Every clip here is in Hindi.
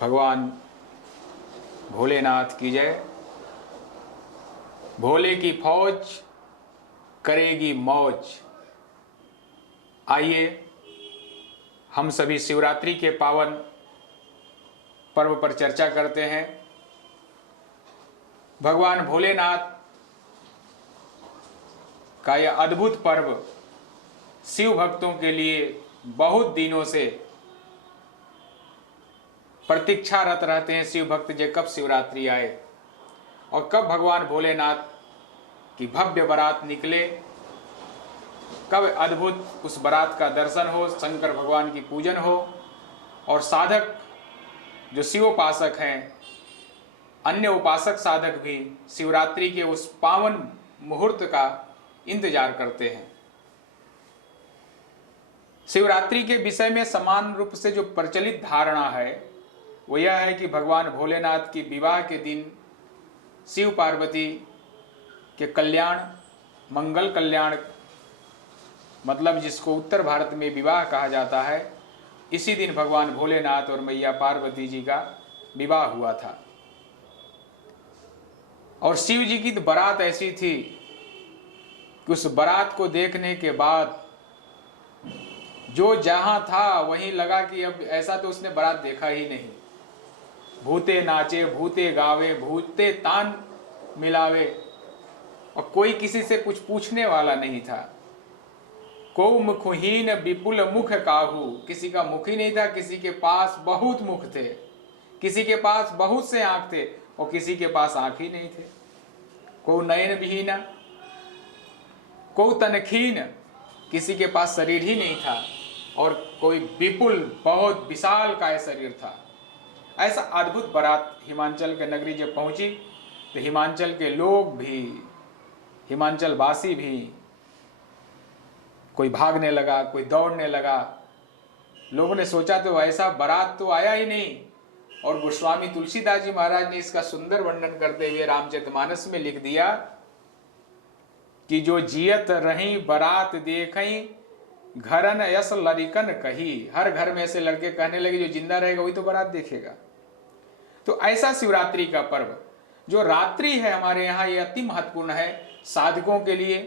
भगवान भोलेनाथ की जय। भोले की फौज करेगी मौज। आइए हम सभी शिवरात्रि के पावन पर्व पर चर्चा करते हैं। भगवान भोलेनाथ का यह अद्भुत पर्व शिव भक्तों के लिए बहुत दिनों से प्रतीक्षारत रहते हैं। शिव भक्त जे कब शिवरात्रि आए और कब भगवान भोलेनाथ की भव्य बारात निकले, कब अद्भुत उस बारात का दर्शन हो, शंकर भगवान की पूजन हो और साधक जो शिवोपासक हैं, अन्य उपासक साधक भी शिवरात्रि के उस पावन मुहूर्त का इंतजार करते हैं। शिवरात्रि के विषय में समान रूप से जो प्रचलित धारणा है वो यह है कि भगवान भोलेनाथ की विवाह के दिन शिव पार्वती के कल्याण, मंगल कल्याण, मतलब जिसको उत्तर भारत में विवाह कहा जाता है, इसी दिन भगवान भोलेनाथ और मैया पार्वती जी का विवाह हुआ था। और शिव जी की तो बारात ऐसी थी कि उस बारात को देखने के बाद जो जहां था वहीं लगा कि अब ऐसा तो उसने बारात देखा ही नहीं। भूते नाचे, भूते गावे, भूते तान मिलावे, और कोई किसी से कुछ पूछने वाला नहीं था। को मुखहीन विपुल मुख काहू, किसी का मुख ही नहीं था, किसी के पास बहुत मुख थे, किसी के पास बहुत से आंख थे और किसी के पास आंख ही नहीं थे। को नयन विहीना, को तनखीन, किसी के पास शरीर ही नहीं था और कोई विपुल बहुत विशाल काय शरीर था। ऐसा अद्भुत बारात हिमाचल के नगरी जब पहुंची तो हिमाचल के लोग भी, हिमाचल वासी भी, कोई भागने लगा, कोई दौड़ने लगा। लोगों ने सोचा तो ऐसा बारात तो आया ही नहीं। और गोस्वामी तुलसीदास जी महाराज ने इसका सुंदर वर्णन करते हुए रामचरितमानस में लिख दिया कि जो जियत रही बारात देखई, घरन यस लरिकन कही। हर घर में ऐसे लड़के कहने लगे जो जिंदा रहेगा वही तो बारात देखेगा। तो ऐसा शिवरात्रि का पर्व जो रात्रि है हमारे यहाँ, ये अति महत्वपूर्ण है। साधकों के लिए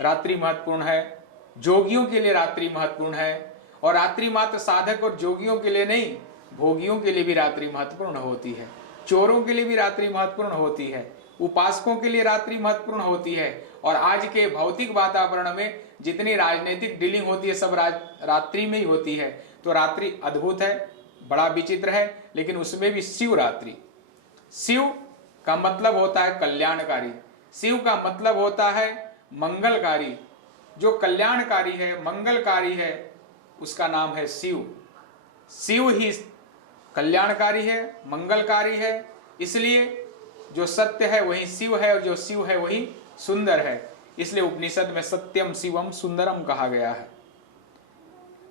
रात्रि महत्वपूर्ण है, जोगियों के लिए रात्रि महत्वपूर्ण है, और रात्रि मात्र साधक और जोगियों के लिए नहीं, भोगियों के लिए भी रात्रि महत्वपूर्ण होती है, चोरों के लिए भी रात्रि महत्वपूर्ण होती है, उपासकों के लिए रात्रि महत्वपूर्ण होती है। और आज के भौतिक वातावरण में जितनी राजनीतिक डीलिंग होती है सब रात्रि में ही होती है। तो रात्रि अद्भुत है, बड़ा विचित्र है, लेकिन उसमें भी शिवरात्रि। शिव का मतलब होता है कल्याणकारी, शिव का मतलब होता है मंगलकारी। जो कल्याणकारी है, मंगलकारी है, उसका नाम है शिव। शिव ही कल्याणकारी है, मंगलकारी है, इसलिए जो सत्य है वही शिव है और जो शिव है वही सुंदर है। इसलिए उपनिषद में सत्यम शिवम सुंदरम कहा गया है।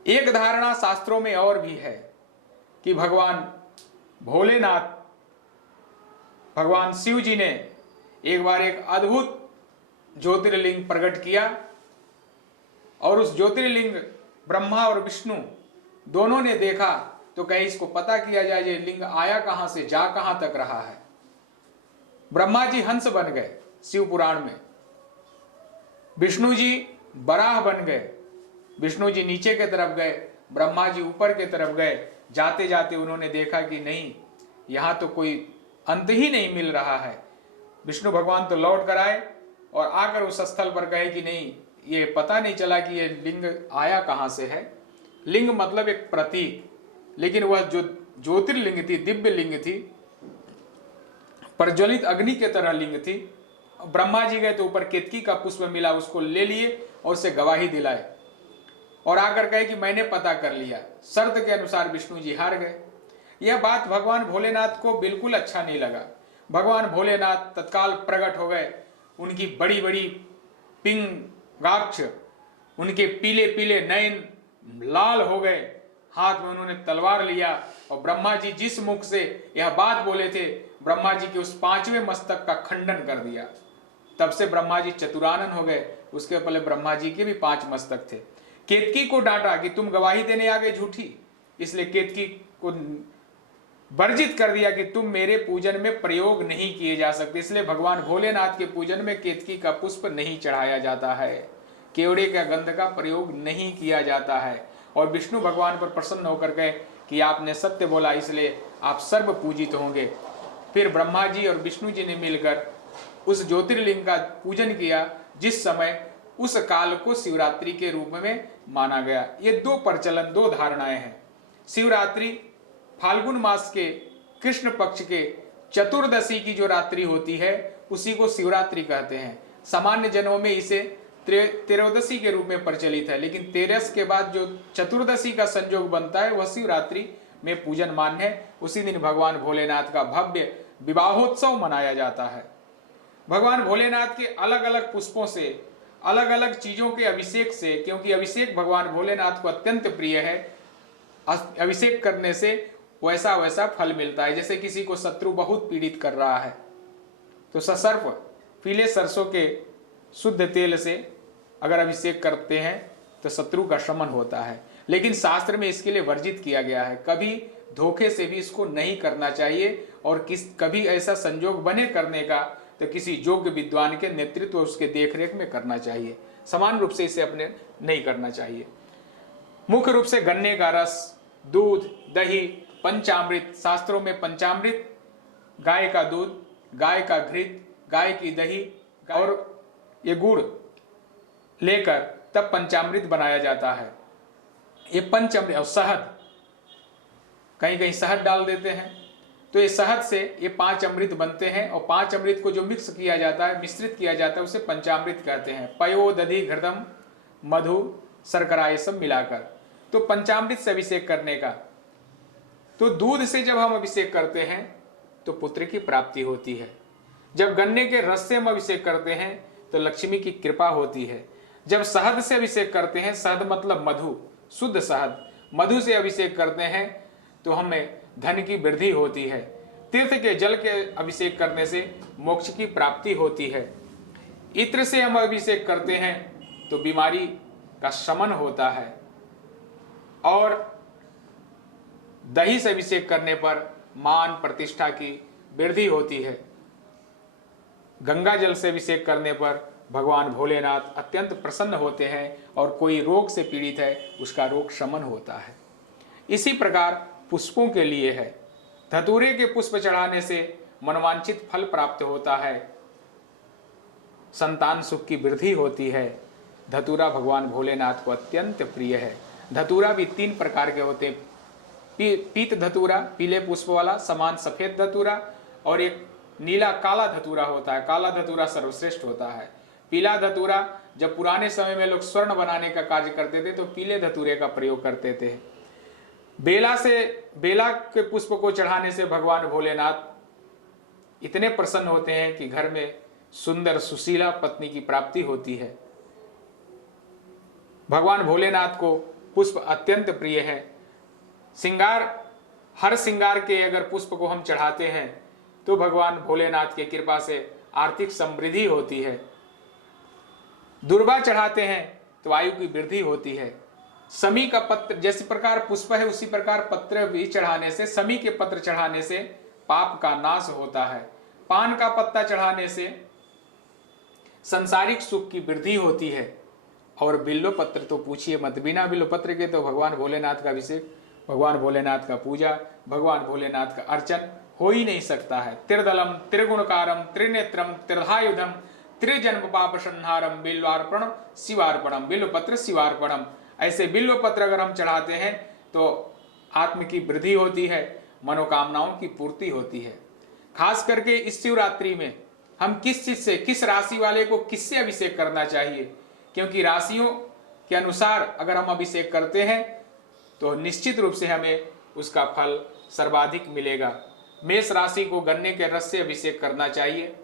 एक धारणा शास्त्रों में और भी है कि भगवान भोलेनाथ, भगवान शिव जी ने एक बार एक अद्भुत ज्योतिर्लिंग प्रकट किया और उस ज्योतिर्लिंग ब्रह्मा और विष्णु दोनों ने देखा तो कहीं इसको पता किया जाए ये लिंग आया कहां से, जा कहां तक रहा है। ब्रह्मा जी हंस बन गए शिव पुराण में, विष्णु जी बराह बन गए, विष्णु जी नीचे के तरफ गए, ब्रह्मा जी ऊपर के तरफ गए। जाते जाते उन्होंने देखा कि नहीं, यहां तो कोई अंत ही नहीं मिल रहा है। विष्णु भगवान तो लौट कर आए और आकर उस स्थल पर कहे कि नहीं, ये पता नहीं चला कि ये लिंग आया कहां से है। लिंग मतलब एक प्रतीक, लेकिन वह जो ज्योतिर्लिंग थी, दिव्य लिंग थी, प्रज्वलित अग्नि के तरह लिंग थी। ब्रह्मा जी गए तो ऊपर केतकी का पुष्प मिला, उसको ले लिए और उसे गवाही दिलाए और आकर कहे कि मैंने पता कर लिया। शर्त के अनुसार विष्णु जी हार गए। यह बात भगवान भोलेनाथ को बिल्कुल अच्छा नहीं लगा। भगवान भोलेनाथ तत्काल प्रकट हो गए, उनकी बड़ी बड़ी पिंगाक्ष, उनके पीले पीले नयन लाल हो गए, हाथ में उन्होंने तलवार लिया और ब्रह्मा जी जिस मुख से यह बात बोले थे, ब्रह्मा जी के उस पांचवें मस्तक का खंडन कर दिया। तब से ब्रह्मा जी चतुरानन हो गए। उसके पहले ब्रह्मा जी के भी 5 मस्तक थे। केतकी को डांटा कि तुम गवाही देने आ गए झूठी, इसलिए केतकी को वर्जित कर दिया कि तुम मेरे पूजन में प्रयोग नहीं किए जा सकते। इसलिए भगवान भोलेनाथ के पूजन में केतकी का पुष्प नहीं चढ़ाया जाता है, केवड़े का गंध का प्रयोग नहीं किया जाता है। और विष्णु भगवान पर प्रसन्न होकर कहे कि आपने सत्य बोला, इसलिए आप सर्व पूजित होंगे। फिर ब्रह्मा जी और विष्णु जी ने मिलकर उस ज्योतिर्लिंग का पूजन किया, जिस समय उस काल को शिवरात्रि के रूप में माना गया। ये दो प्रचलन, दो धारणाएं हैं। शिवरात्रि फाल्गुन मास के कृष्ण पक्ष के चतुर्दशी की जो रात्रि होती है उसी को शिवरात्रि कहते हैं। सामान्य जनों में इसे त्रयोदशी के रूप में प्रचलित है, लेकिन तेरस के बाद जो चतुर्दशी का संयोग बनता है वह शिवरात्रि में पूजन मान्य है। उसी दिन भगवान भोलेनाथ का भव्य विवाहोत्सव मनाया जाता है। भगवान भोलेनाथ के अलग अलग पुष्पों से, अलग अलग चीजों के अभिषेक से, क्योंकि अभिषेक भगवान भोलेनाथ को अत्यंत प्रिय है, अभिषेक करने से वैसा वैसा फल मिलता है। जैसे किसी को शत्रु बहुत पीड़ित कर रहा है तो ससर्प पीले सरसों के शुद्ध तेल से अगर अभिषेक करते हैं तो शत्रु का शमन होता है। लेकिन शास्त्र में इसके लिए वर्जित किया गया है, कभी धोखे से भी इसको नहीं करना चाहिए। और कभी ऐसा संजोग बने करने का तो किसी योग्य विद्वान के नेतृत्व और उसके देखरेख में करना चाहिए। समान रूप से इसे अपने नहीं करना चाहिए। मुख्य रूप से गन्ने का रस, दूध, दही, पंचामृत, शास्त्रों में पंचामृत गाय का दूध, गाय का घृत, गाय की दही और ये गुड़ लेकर तब पंचामृत बनाया जाता है। ये पंचामृत और शहद, कहीं कहीं शहद डाल देते हैं, तो ये शहद से ये 5 अमृत बनते हैं। और 5 अमृत को जो मिक्स किया जाता है, मिश्रित किया जाता है, उसे पंचामृत कहते हैं। पयो, दधि, घृतम, मधु, शर्करा ये सब मिलाकर, तो पंचामृत से अभिषेक करने का। तो दूध से जब हम अभिषेक करते हैं तो पुत्र की प्राप्ति होती है। जब गन्ने के रस से हम अभिषेक करते हैं तो लक्ष्मी की कृपा होती है। जब शहद से अभिषेक करते हैं, शहद मतलब मधु, शुद्ध शहद, मधु से अभिषेक करते हैं तो हमें धन की वृद्धि होती है। तीर्थ के जल के अभिषेक करने से मोक्ष की प्राप्ति होती है। इत्र से हम अभिषेक करते हैं तो बीमारी का शमन होता है। और दही से अभिषेक करने पर मान प्रतिष्ठा की वृद्धि होती है। गंगा जल से अभिषेक करने पर भगवान भोलेनाथ अत्यंत प्रसन्न होते हैं और कोई रोग से पीड़ित है उसका रोग शमन होता है। इसी प्रकार पुष्पों के लिए है। धतूरे के पुष्प चढ़ाने से मनवांछित फल प्राप्त होता है, संतान सुख की वृद्धि होती है। धतूरा भगवान भोलेनाथ को अत्यंत प्रिय है। धतूरा भी 3 प्रकार के होते हैं। पीत धतूरा, पीले पुष्प वाला, समान सफेद धतूरा, और एक नीला काला धतूरा होता है। काला धतूरा सर्वश्रेष्ठ होता है। पीला धतूरा, जब पुराने समय में लोग स्वर्ण बनाने का कार्य करते थे तो पीले धतूरे का प्रयोग करते थे। बेला के पुष्प को चढ़ाने से भगवान भोलेनाथ इतने प्रसन्न होते हैं कि घर में सुंदर सुशीला पत्नी की प्राप्ति होती है। भगवान भोलेनाथ को पुष्प अत्यंत प्रिय है। श्रृंगार, हर श्रृंगार के अगर पुष्प को हम चढ़ाते हैं तो भगवान भोलेनाथ की कृपा से आर्थिक समृद्धि होती है। दुर्वा चढ़ाते हैं तो आयु की वृद्धि होती है। समी का पत्र, जैसे प्रकार पुष्प है उसी प्रकार पत्र भी चढ़ाने से, समी के पत्र चढ़ाने से पाप का नाश होता है। पान का पत्ता चढ़ाने से सांसारिक सुख की वृद्धि होती है। और बिल्व पत्र तो पूछिए मत, बिना बिल्व पत्र के तो भगवान भोलेनाथ का अभिषेक, भगवान भोलेनाथ का पूजा, भगवान भोलेनाथ का अर्चन हो ही नहीं सकता है। त्रिदलम त्रिगुणकारम त्रिनेत्रम त्रिधायुधम त्रिजन्म पाप संहारम बिल्वार्पण शिवार्पणम, बिल्व पत्र शिवार्पणम। ऐसे बिल्व पत्र अगर हम चढ़ाते हैं तो आत्म की वृद्धि होती है, मनोकामनाओं की पूर्ति होती है। खास करके इस शिवरात्रि में हम किस चीज से, किस राशि वाले को किससे अभिषेक करना चाहिए, क्योंकि राशियों के अनुसार अगर हम अभिषेक करते हैं तो निश्चित रूप से हमें उसका फल सर्वाधिक मिलेगा। मेष राशि को गन्ने के रस से अभिषेक करना चाहिए,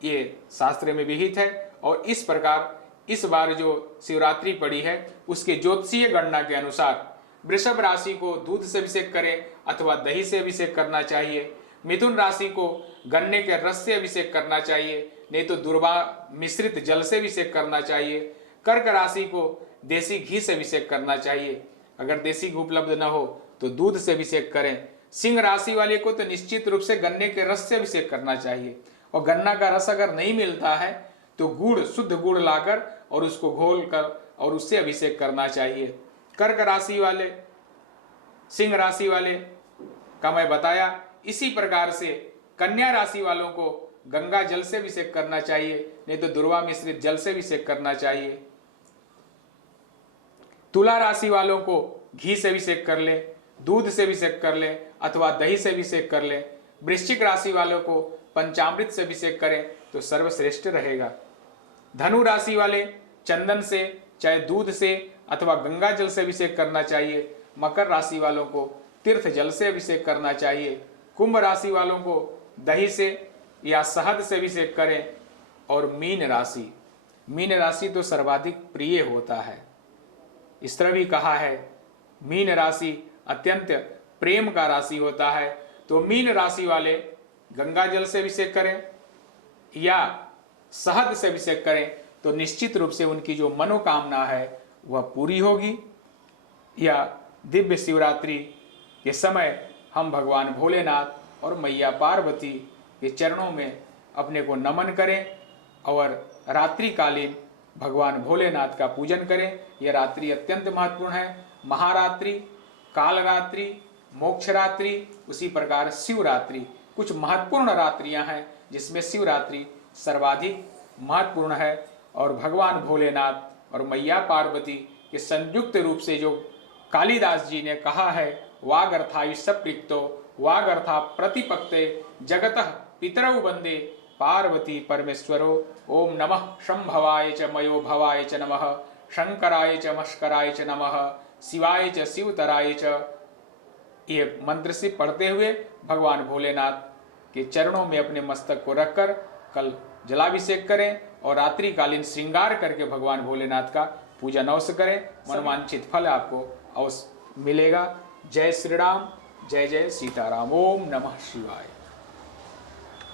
ये शास्त्र में विहित है। और इस प्रकार इस बार जो शिवरात्रि पड़ी है उसके ज्योतिषीय गणना के अनुसार वृषभ राशि को दूध से अभिषेक करें अथवा दही से अभिषेक करना चाहिए। मिथुन राशि को गन्ने के रस से अभिषेक करना चाहिए, नहीं तो दुर्वा मिश्रित जल से अभिषेक करना चाहिए। कर्क राशि को देसी घी से अभिषेक करना चाहिए। अगर देसी घी उपलब्ध न हो तो दूध से अभिषेक करें। सिंह राशि वाले को तो निश्चित रूप से गन्ने के रस से अभिषेक करना चाहिए, और गन्ना का रस अगर नहीं मिलता है तो गुड़, शुद्ध गुड़ लाकर और उसको घोल कर और उससे अभिषेक करना चाहिए। कर्क राशि वाले, सिंह राशि वाले का मैं बताया। इसी प्रकार से कन्या राशि वालों को गंगा जल से अभिषेक करना चाहिए, नहीं तो दुर्वा मिश्रित जल से अभिषेक करना चाहिए। तुला राशि वालों को घी से अभिषेक कर ले, दूध से अभिषेक कर ले अथवा दही से अभिषेक कर ले। वृश्चिक राशि वालों को पंचामृत से अभिषेक करें तो सर्वश्रेष्ठ रहेगा। धनु राशि वाले चंदन से, चाहे दूध से अथवा गंगा जल से अभिषेक करना चाहिए। मकर राशि वालों को तीर्थ जल से अभिषेक करना चाहिए। कुंभ राशि वालों को दही से या शहद से अभिषेक करें। और मीन राशि तो सर्वाधिक प्रिय होता है। इस तरह भी कहा है, मीन राशि अत्यंत प्रेम का राशि होता है। तो मीन राशि वाले गंगा जल से अभिषेक करें या शहद से अभिषेक करें तो निश्चित रूप से उनकी जो मनोकामना है वह पूरी होगी। या दिव्य शिवरात्रि के समय हम भगवान भोलेनाथ और मैया पार्वती के चरणों में अपने को नमन करें और रात्रिकालीन भगवान भोलेनाथ का पूजन करें। यह रात्रि अत्यंत महत्वपूर्ण है। महारात्रि, कालरात्रि, मोक्षरात्रि, उसी प्रकार शिवरात्रि, कुछ महत्वपूर्ण रात्रियां हैं जिसमें शिवरात्रि सर्वाधिक महत्वपूर्ण है। और भगवान भोलेनाथ और मैया पार्वती के संयुक्त रूप से जो कालिदास जी ने कहा है, वागर्थायुष प्रीक्तो वागर्था प्रतिपक्ते जगतः पितरौ वंदे पार्वती परमेश्वरो। ओम नमः शंभवाय च मयो भवाय च नमः, शंकराय च मस्कराय च नमः, शिवाय च शिवतराय च। ये मंत्र से पढ़ते हुए भगवान भोलेनाथ के चरणों में अपने मस्तक को रखकर कल जलाभिषेक करें और रात्रिकालीन श्रृंगार करके भगवान भोलेनाथ का पूजन अवश्य करें। मनोवांछित फल आपको अवश्य मिलेगा। जय श्री राम, जय जय सीताराम। ओम नमः शिवाय।